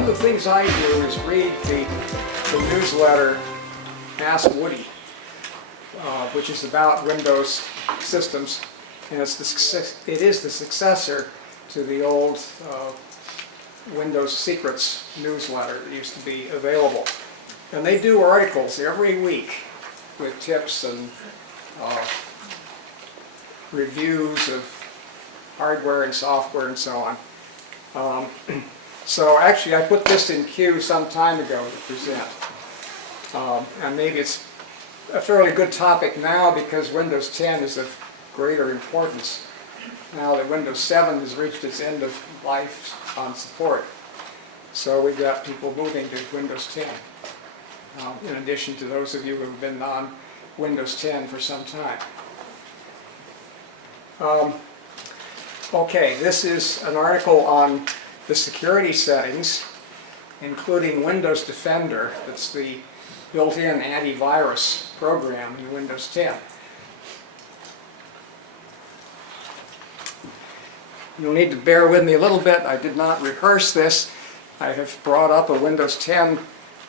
One of the things I do is read the newsletter Ask Woody, which is about Windows systems, and it is the successor to the old Windows Secrets newsletter that used to be available. And they do articles every week with tips and reviews of hardware and software and so on. So actually I put this in queue some time ago to present. And maybe it's a fairly good topic now because Windows 10 is of greater importance now that Windows 7 has reached its end of life on support. So we've got people moving to Windows 10, in addition to those of you who have been on Windows 10 for some time. Okay, this is an article on the security settings, including Windows Defender. That's the built-in antivirus program in Windows 10. You'll need to bear with me a little bit. I did not rehearse this. I have brought up a Windows 10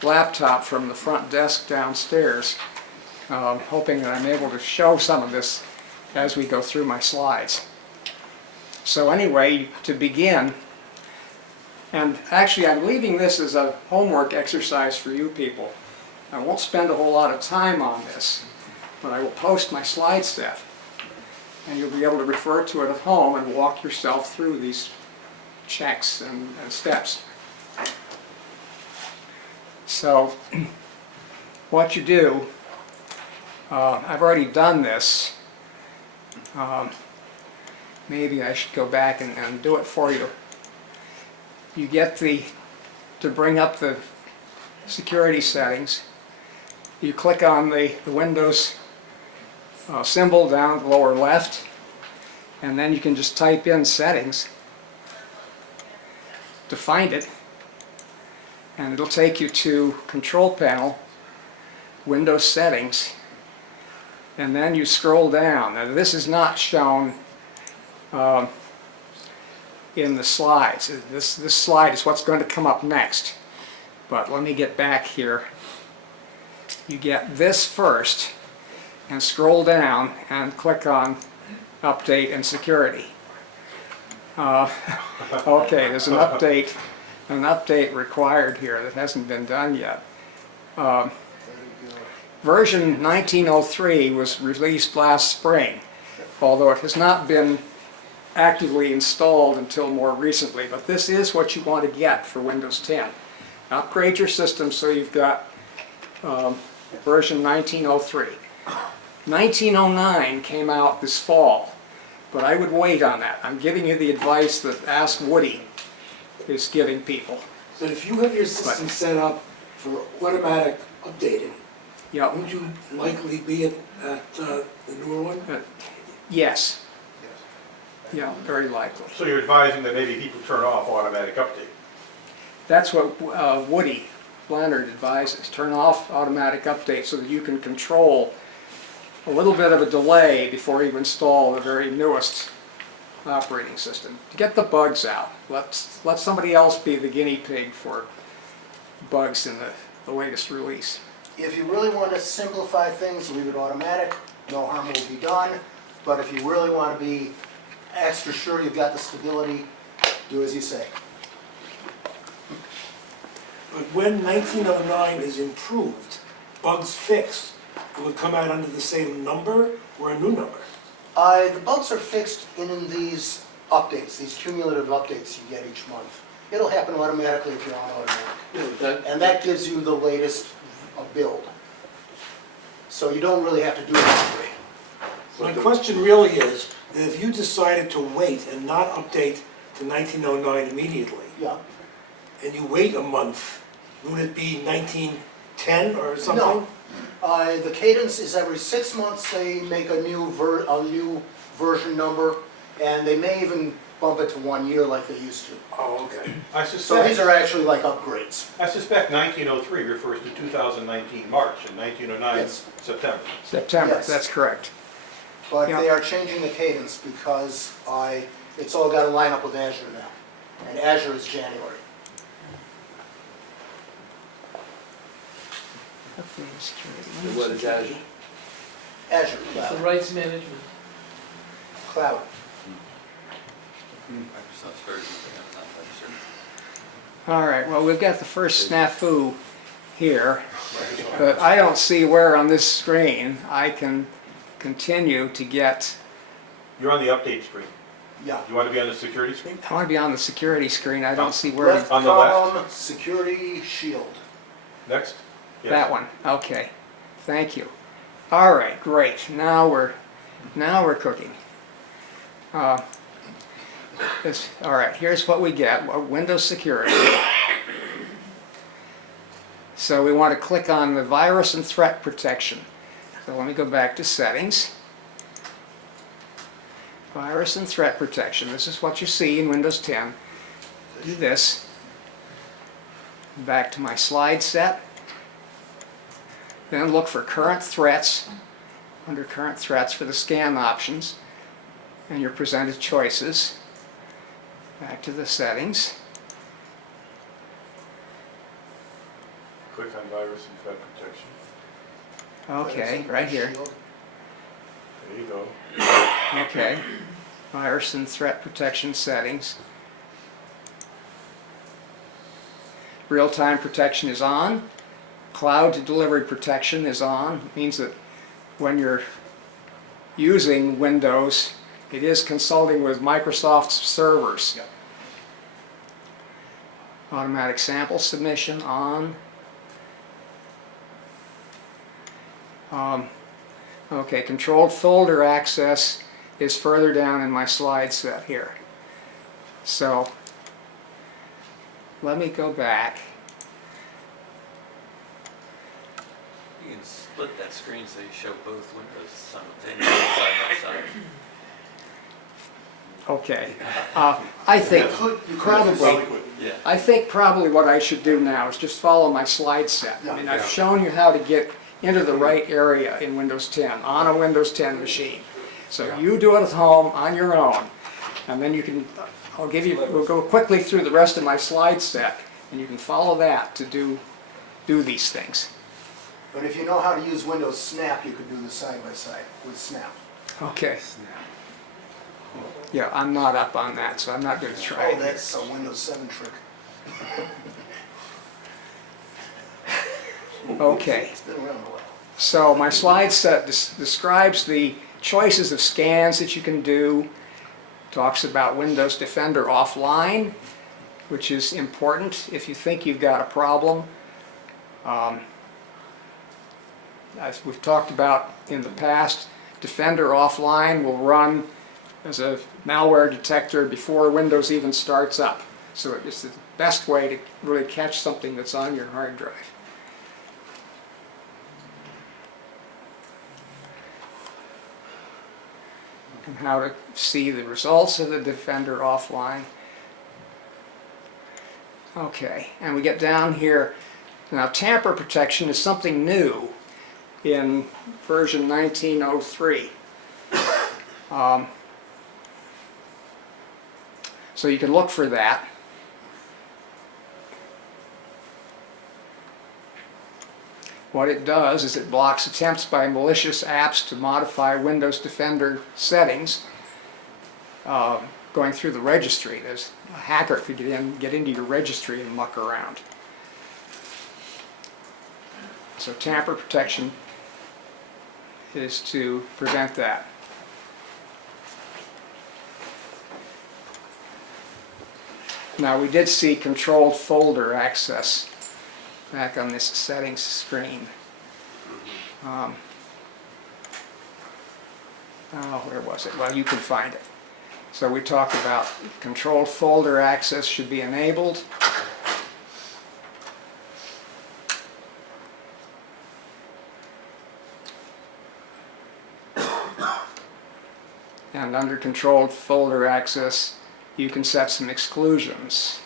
laptop from the front desk downstairs, hoping that I'm able to show some of this as we go through my slides. So anyway, to begin, and actually I'm leaving this as a homework exercise for you people. I won't spend a whole lot of time on this, but I will post my slide set, and you'll be able to refer to it at home and walk yourself through these checks and steps. So what you do, I've already done this. Maybe I should go back and do it for you. You get to bring up the security settings. You click on the Windows symbol down at the lower left, and then you can just type in settings to find it, and it'll take you to Control Panel, Windows Settings, and then you scroll down. Now this is not shown in the slides. This slide is what's going to come up next, but let me get back here. You get this first and scroll down and click on Update and Security. Okay, there's an update required here that hasn't been done yet. Version 1903 was released last spring, although it has not been actively installed until more recently, but this is what you want to get for Windows 10. Upgrade your system so you've got version 1903. 1909 came out this fall, but I would wait on that. I'm giving you the advice that Ask Woody is giving people. So if you have your system set up for automatic updating, Yep. wouldn't you likely be at the newer one? Yes. Yeah, very likely. So you're advising that maybe people turn off automatic update? That's what Woody Leonard advises. Turn off automatic update so that you can control a little bit of a delay before you install the very newest operating system. To get the bugs out. Let somebody else be the guinea pig for bugs in the latest release. If you really want to simplify things, leave it automatic, no harm will be done. But if you really want to be extra sure you've got the stability, do as you say. But when 1909 is improved, bugs fixed, will it come out under the same number or a new number? The bugs are fixed in these updates, these cumulative updates you get each month. It'll happen automatically if you're on automatic. And that gives you the latest build. So you don't really have to do it. My question really is, that if you decided to wait and not update to 1909 immediately, Yeah. and you wait a month, would it be 1910 or something? No. The cadence is every 6 months they make a new version number, and they may even bump it to 1 year like they used to. Oh, okay. So these are actually like upgrades. I suspect 1903 refers to 2019 March and 1909 Yes. September. September, Yes. that's correct. But Yeah. they are changing the cadence because it's all got to line up with Azure now. And Azure is January. Updated security. And what is Azure? Azure It's the Cloud. rights management. Cloud. Microsoft's version, but not Microsoft. All right, well, we've got the first snafu here, but I don't see where on this screen I can continue to get, You're on the update screen. Yeah. You want to be on the security screen? I want to be on the security screen, I don't see where, Left On the left? column, security shield. Next? Yes. that one, okay, thank you. All right, great, now we're cooking. All right, here's what we get, Windows Security. So we want to click on the Virus and Threat Protection. So let me go back to Settings. Virus and Threat Protection, this is what you see in Windows 10. Do this. Back to my slide set. Then look for Current Threats, under Current Threats for the scan options, and you're presented choices. Back to the settings. Click on virus and threat protection. Okay, right here. Shield. There you go. Okay. Virus and Threat Protection settings. Real-time protection is on. Cloud to delivery protection is on. It means that when you're using Windows, it is consulting with Microsoft's servers. Yep. Automatic sample submission on. Okay, controlled folder access is further down in my slide set here. So let me go back. You can split that screen so you show both windows simultaneously side by side. Okay, I think You probably. Probably. Yeah. I think probably what I should do now is just follow my slide set. I mean, I've shown you how to get into the right area in Windows 10, on a Windows 10 machine. So you do it at home on your own, and then you can, we'll go quickly through the rest of my slide set, and you can follow that to do these things. But if you know how to use Windows Snap, you could do this side by side with Snap. Okay. Yeah, I'm not up on that, so I'm not going to try Oh, it. that's a Windows 7 trick. Okay. It's been around a while. So my slide set describes the choices of scans that you can do, talks about Windows Defender offline, which is important if you think you've got a problem. As we've talked about in the past, Defender offline will run as a malware detector before Windows even starts up. So it's the best way to really catch something that's on your hard drive. And how to see the results of the Defender offline. Okay, and we get down here. Now, Tamper Protection is something new in version 1903. So you can look for that. What it does is it blocks attempts by malicious apps to modify Windows Defender settings going through the registry. There's a hacker could get into your registry and muck around. So Tamper Protection is to prevent that. Now we did see controlled folder access back on this settings screen. Where was it? Well, you can find it. So we talked about controlled folder access should be enabled. And under controlled folder access, you can set some exclusions.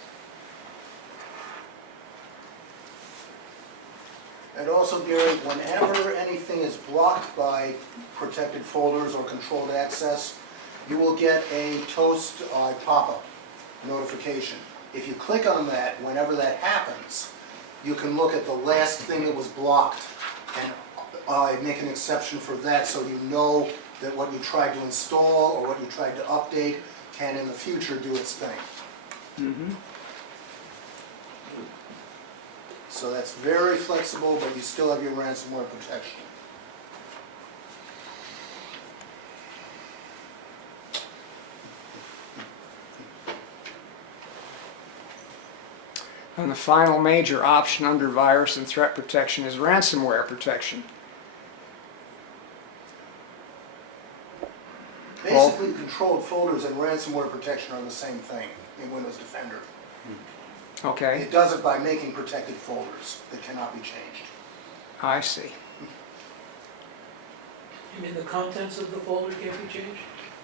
And also, Gary, whenever anything is blocked by protected folders or controlled access, you will get a toast pop-up notification. If you click on that, whenever that happens, you can look at the last thing that was blocked And I make an exception for that so you know that what you tried to install or what you tried to update can in the future do its thing. So that's very flexible, but you still have your ransomware protection. And the final major option under virus and threat protection is ransomware protection. Basically, controlled folders and ransomware protection are the same thing in Windows Defender. Okay, It does it by making protected folders that cannot be changed. I see. You mean the contents of the folder can't be changed?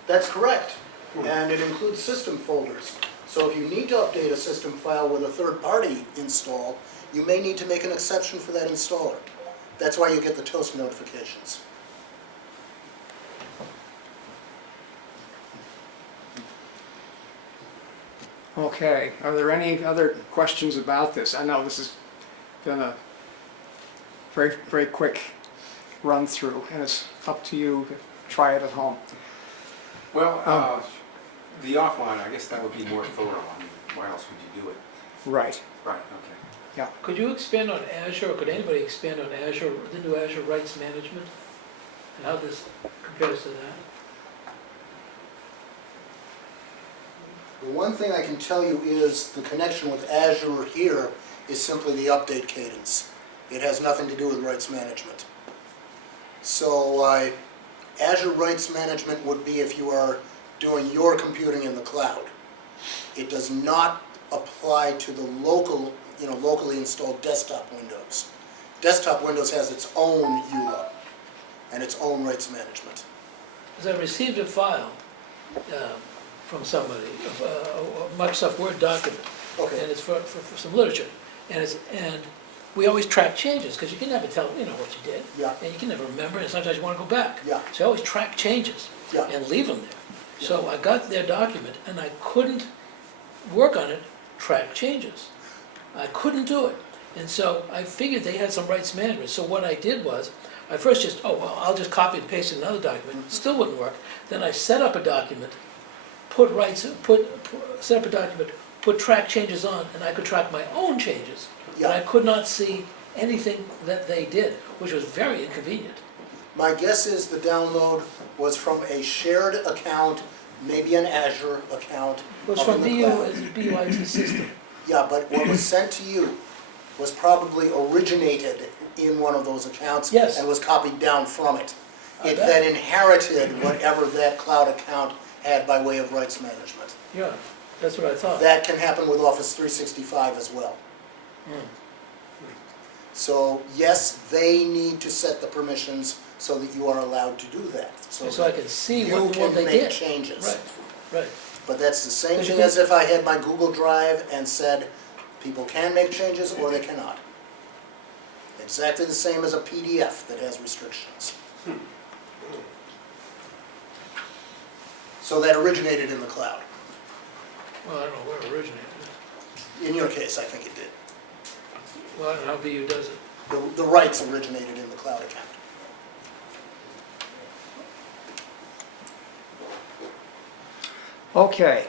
That's correct, and it includes system folders. So if you need to update a system file with a third party install, you may need to make an exception for that installer. That's why you get the toast notifications. Okay, are there any other questions about this? I know this has been a very, very quick run through, and it's up to you to try it at home. Well, the offline, I guess that would be more thorough. I mean, why else would you do it? Right, Right, okay. Could you expand on Azure, or could anybody expand on Azure, the new Azure Rights Management? And how this compares to that? The one thing I can tell you is the connection with Azure here is simply the update cadence. It has nothing to do with rights management. So Azure Rights Management would be if you are doing your computing in the cloud. It does not apply to the local, locally installed desktop Windows. Desktop Windows has its own EULA and its own rights management. Because I received a file from somebody, a Microsoft Word document, Okay. and it's for some literature. And we always track changes, because you can never tell, what you did. Yeah. And you can never remember, and sometimes you want to go back. Yeah. So I always track changes Yeah. and leave them there. So I got their document, and I couldn't work on it, track changes. I couldn't do it. And so I figured they had some rights management. So what I did was, I first just, I'll just copy and paste another document. Still wouldn't work. Then I set up a document, set up a document, put track changes on, and I could track my own changes. But I Yeah. could not see anything that they did, which was very inconvenient. My guess is the download was from a shared account, maybe an Azure account. It was up from in the BU, cloud. BUIT system. Yeah, but what was sent to you was probably originated in one of those accounts. Yes. And was copied down from it. I It bet. then inherited whatever that cloud account had by way of rights management. Yeah, that's what I thought. That can happen with Office 365 as well. So yes, they need to set the permissions so that you are allowed to do that. So I can see you what can they make did. changes. Right. But that's the same But you thing can- as if I had my Google Drive and said, people can make changes or they cannot. Exactly the same as a PDF that has restrictions. So that originated in the cloud. Well, I don't know where it originated. In your case, I think it did. Well, I don't know how BU does it. The rights originated in the cloud account. Okay.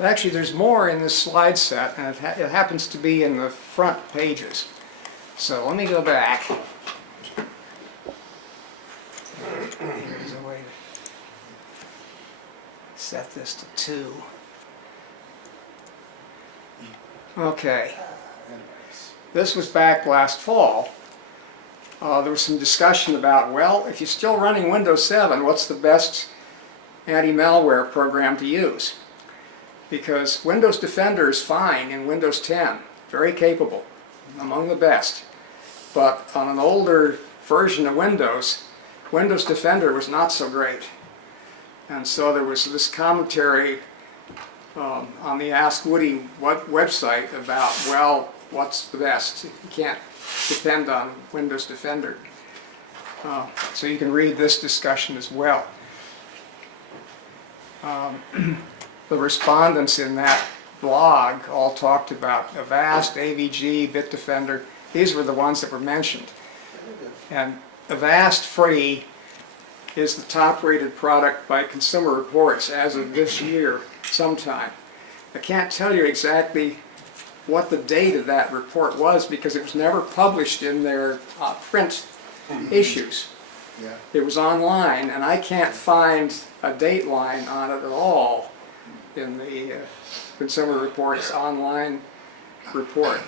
Actually, there's more in this slide set, and it happens to be in the front pages. So let me go back. There's a way to set this to 2. Okay. This was back last fall. There was some discussion about, well, if you're still running Windows 7, what's the best anti-malware program to use? Because Windows Defender is fine in Windows 10, very capable, among the best. But on an older version of Windows, Windows Defender was not so great. And so there was this commentary on the Ask Woody website about, well, what's the best? You can't depend on Windows Defender. So you can read this discussion as well. The respondents in that blog all talked about Avast, AVG, Bitdefender. These were the ones that were mentioned. And Avast Free is the top-rated product by Consumer Reports as of this year sometime. I can't tell you exactly what the date of that report was because it was never published in their print issues. Yeah. It was online, and I can't find a date line on it at all in the Consumer Reports online report.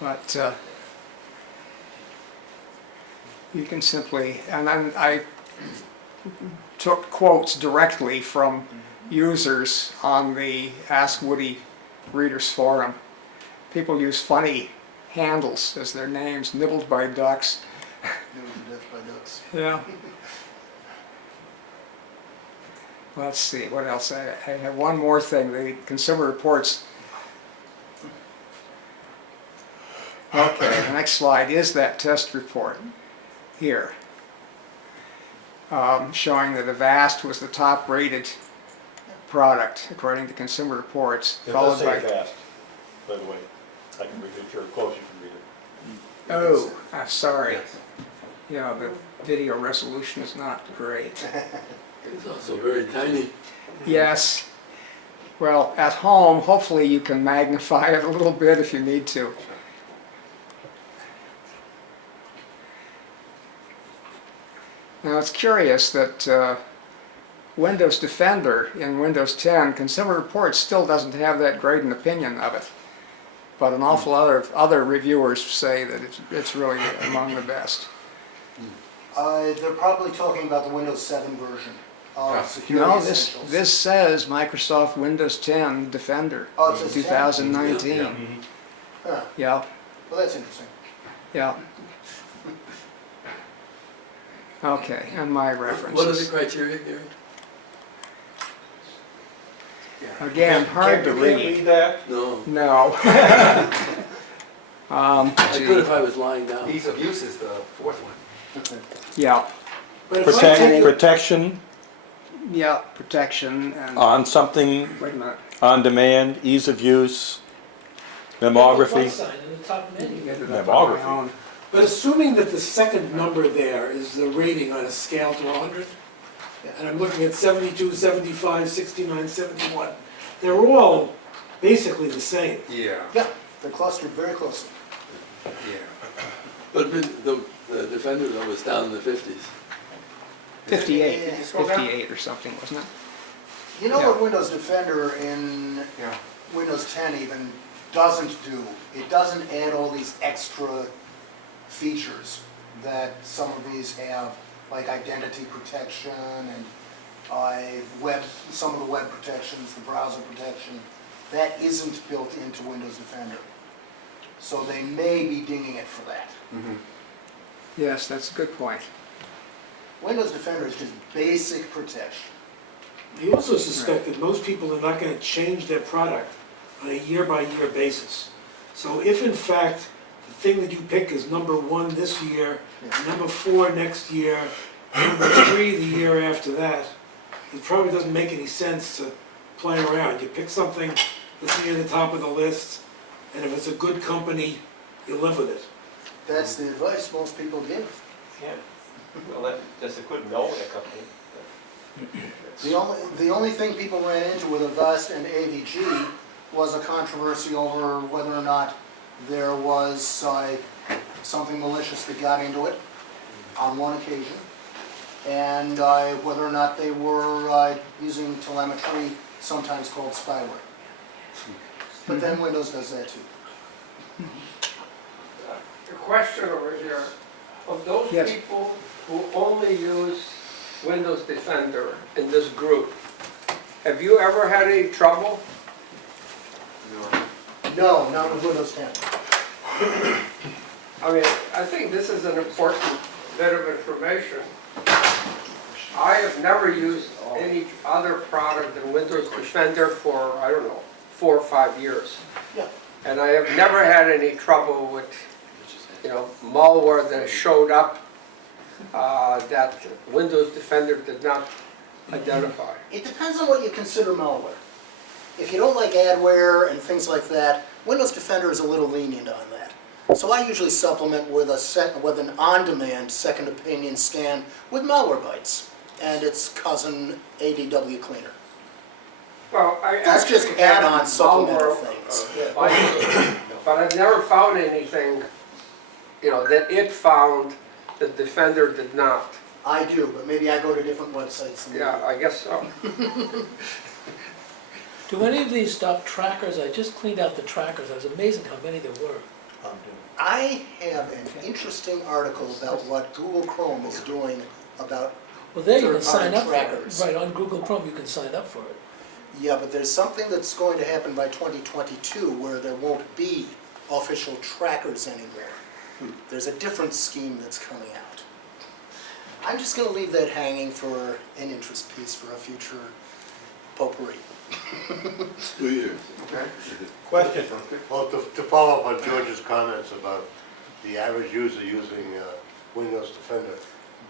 But you can simply, and I took quotes directly from users on the Ask Woody Readers Forum. People use funny handles as their names, Nibbled by Ducks. News and death by ducks. Yeah. Let's see, what else? I have one more thing. The Consumer Reports. Okay, the next slide is that test report here, showing that Avast was the top-rated product according to Consumer Reports, It followed does say by. fast, by the way. I can read it, if you're close, you can read it. Oh, sorry. Yeah, the video resolution is not great. It's also very tiny. Yes. Well, at home, hopefully you can magnify it a little bit if you need to. Now it's curious that Windows Defender in Windows 10, Consumer Reports still doesn't have that great an opinion of it. But an awful lot of other reviewers say that it's really among the best. They're probably talking about the Windows 7 version of Security No, Essentials. this says Microsoft Windows 10 Defender, Oh, it says 10? 2019. Yeah. Huh. Yeah, Well, that's interesting. yeah. Okay, and my What are the references. criteria, Gary? Again, hard to You can't read. read that? No. No. I could if I was lying down. Ease of use is the fourth one. But Yeah, if I take it, Protection yeah, protection and, on something wait a minute. on demand, ease of use, The mammography. plus sign in the top menu. Get it up on my Mammography. own. but assuming that the second number there is the rating on a scale to 100, and I'm looking at 72, 75, 69, 71, they're all basically the same. Yeah, Yeah, they're clustered very closely. yeah. But the Defender though was down in the 50s. 58, Yeah, scroll down. 58 or something, wasn't it? You know Yeah. what Windows Defender in Yeah. Windows 10 even doesn't do? It doesn't add all these extra features that some of these have, like identity protection and some of the web protections, the browser protection. That isn't built into Windows Defender. So they may be dinging it for that. Yes, that's a good point. Windows Defender is just basic protection. I also suspect that most people are not gonna change their product on a year-by-year basis. So if in fact, the thing that you pick is number 1 this year, number 4 next year, number 3 the year after that, it probably doesn't make any sense to play around. You pick something that's near the top of the list, and if it's a good company, you live with it. That's the advice most people give. Yeah. Well, that's a good malware company. The only thing people ran into with Avast and AVG was a controversy over whether or not there was something malicious that got into it on one occasion, and whether or not they were using telemetry, sometimes called spyware. But then Windows does that too. A question over here. Of those Yes. people who only use Windows Defender in this group, have you ever had any trouble? No, not with Windows 10. I mean, I think this is an important bit of information. I have never used any other product than Windows Defender for, I don't know, 4 or 5 years. Yeah. And I have never had any trouble with, malware that showed up that Windows Defender did not identify. It depends on what you consider malware. If you don't like adware and things like that, Windows Defender is a little lenient on that. So I usually supplement with with an on-demand second opinion scan with Malwarebytes and its cousin ADW Cleaner. Well, I That's just actually have add-on supplemental malware, things. but I've never found anything, that it found that Defender did not. I do, but maybe I go to different websites than you. Yeah, I guess so. Do any of these stop trackers? I just cleaned out the trackers. I was amazed how many there were. I have an interesting article about what Google Chrome is doing about, Well, there you can Third-party sign up for trackers. it. Right, on Google Chrome you can sign up for it. yeah, but there's something that's going to happen by 2022 where there won't be official trackers anymore. There's a different scheme that's coming out. I'm just going to leave that hanging for an interest piece for a future potpourri. 2 years. Question. Well, to follow up on George's comments about the average user using Windows Defender,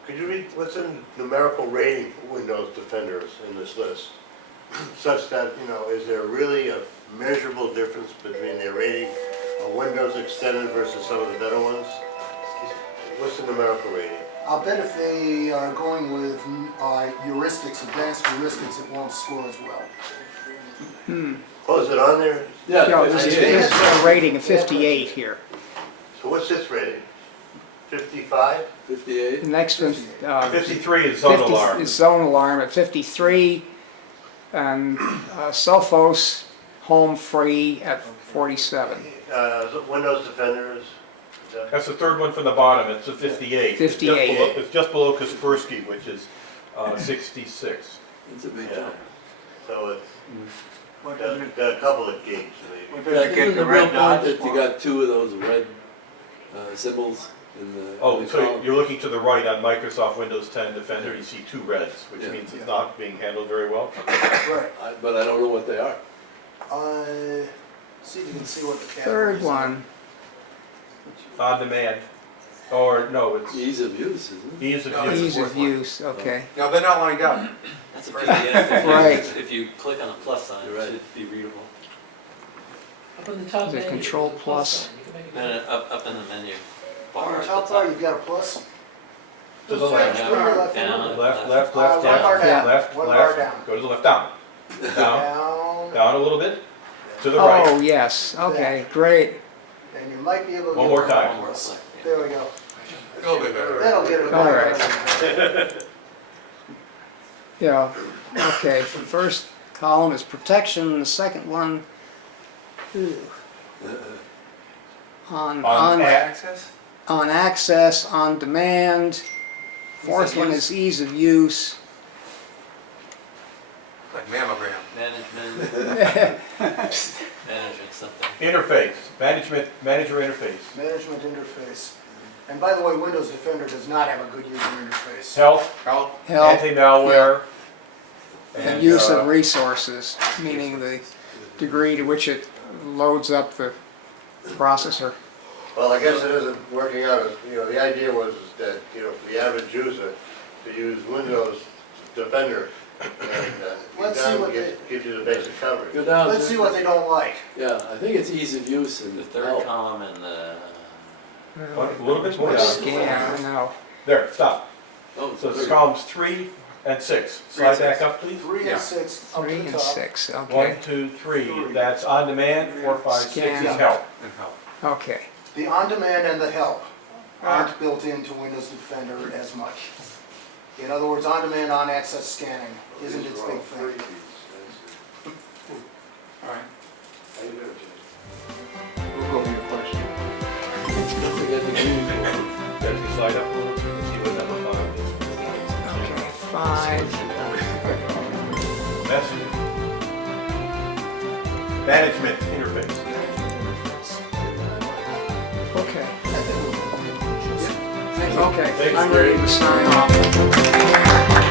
could you read what's the numerical rating for Windows Defenders in this list? Such that, is there really a measurable difference between their rating of Windows Extended versus some of the better ones? What's the numerical rating? I'll bet if they are going with heuristics, advanced heuristics, it won't score as well. Oh, is it on there? Yeah, this is 58. a rating of 58 here. So what's this rating? 55? 58. The next one, 53 is zone 50 alarm. is zone alarm at 53, and Sophos home free at 47. Windows Defenders? That's the third one from the bottom, it's a 58. 58. It's just below Kaspersky, which is 66. It's a big Yeah. jump. So it's got a couple of gigs maybe. Isn't the real point that you got 2 of those red symbols in the... Oh, in the so column? you're looking to the right on Microsoft Windows 10 Defender, you see 2 reds, which Yeah. means it's not being handled very well. Right. But I don't know what they are. See if you can see what the Third categories are. one, On demand, or no, it's Ease of use, isn't it? ease of use. ease of use, okay. No, they're not lined up. That's a PDF. Right. If you click on the plus sign, You're it right. should be readable. Up in the top Is it menu, Control there's a plus? sign. You can make it No, no, up in the menu bar. On at the top bar, you've got a plus. To the left, Go to the left. Down. left, one bar down. left, One bar down. left, go to the left, down, down, Down, down a little bit, to the right. Oh, yes, okay, great. and you might be able to. One get more one time. One more plus. click, yeah. There we go. A little bit better. That'll get it. All right. Yeah, okay, the first column is protection, the second one, on access? on access, on demand. Fourth one is ease of use. Like mammogram. Management, management something. Interface, manager interface. Management interface. And by the way, Windows Defender does not have a good user interface. Health, Help. Help anti-malware. and use of resources, meaning the degree to which it loads up the processor. Well, I guess it isn't working out, the idea was that, for the average user to use Windows Defender, and Let's see what gives you the basic coverage. Go down. Let's see what they don't like. Yeah, I think it's ease of use and The third help. column and the, A little bit more down. Scan, I know. There, stop. Oh, So it's third. columns 3 and 6. Slide back up, please. 3 Yeah. and 6 up to 3 the and top. 6, 1, okay, 2, 3, that's on demand, 4, 5, 6 is Scan. help. And help. okay. The on-demand and the help aren't built into Windows Defender as much. In other words, on-demand, on-access scanning isn't its big thing. All right. We'll go to your question. Don't forget the green one. As you slide up a little, you can see what number 5 is. Okay, 5, Message. Management interface. okay. Thank you. Okay, Thanks, I'm Gary. ready to sign off.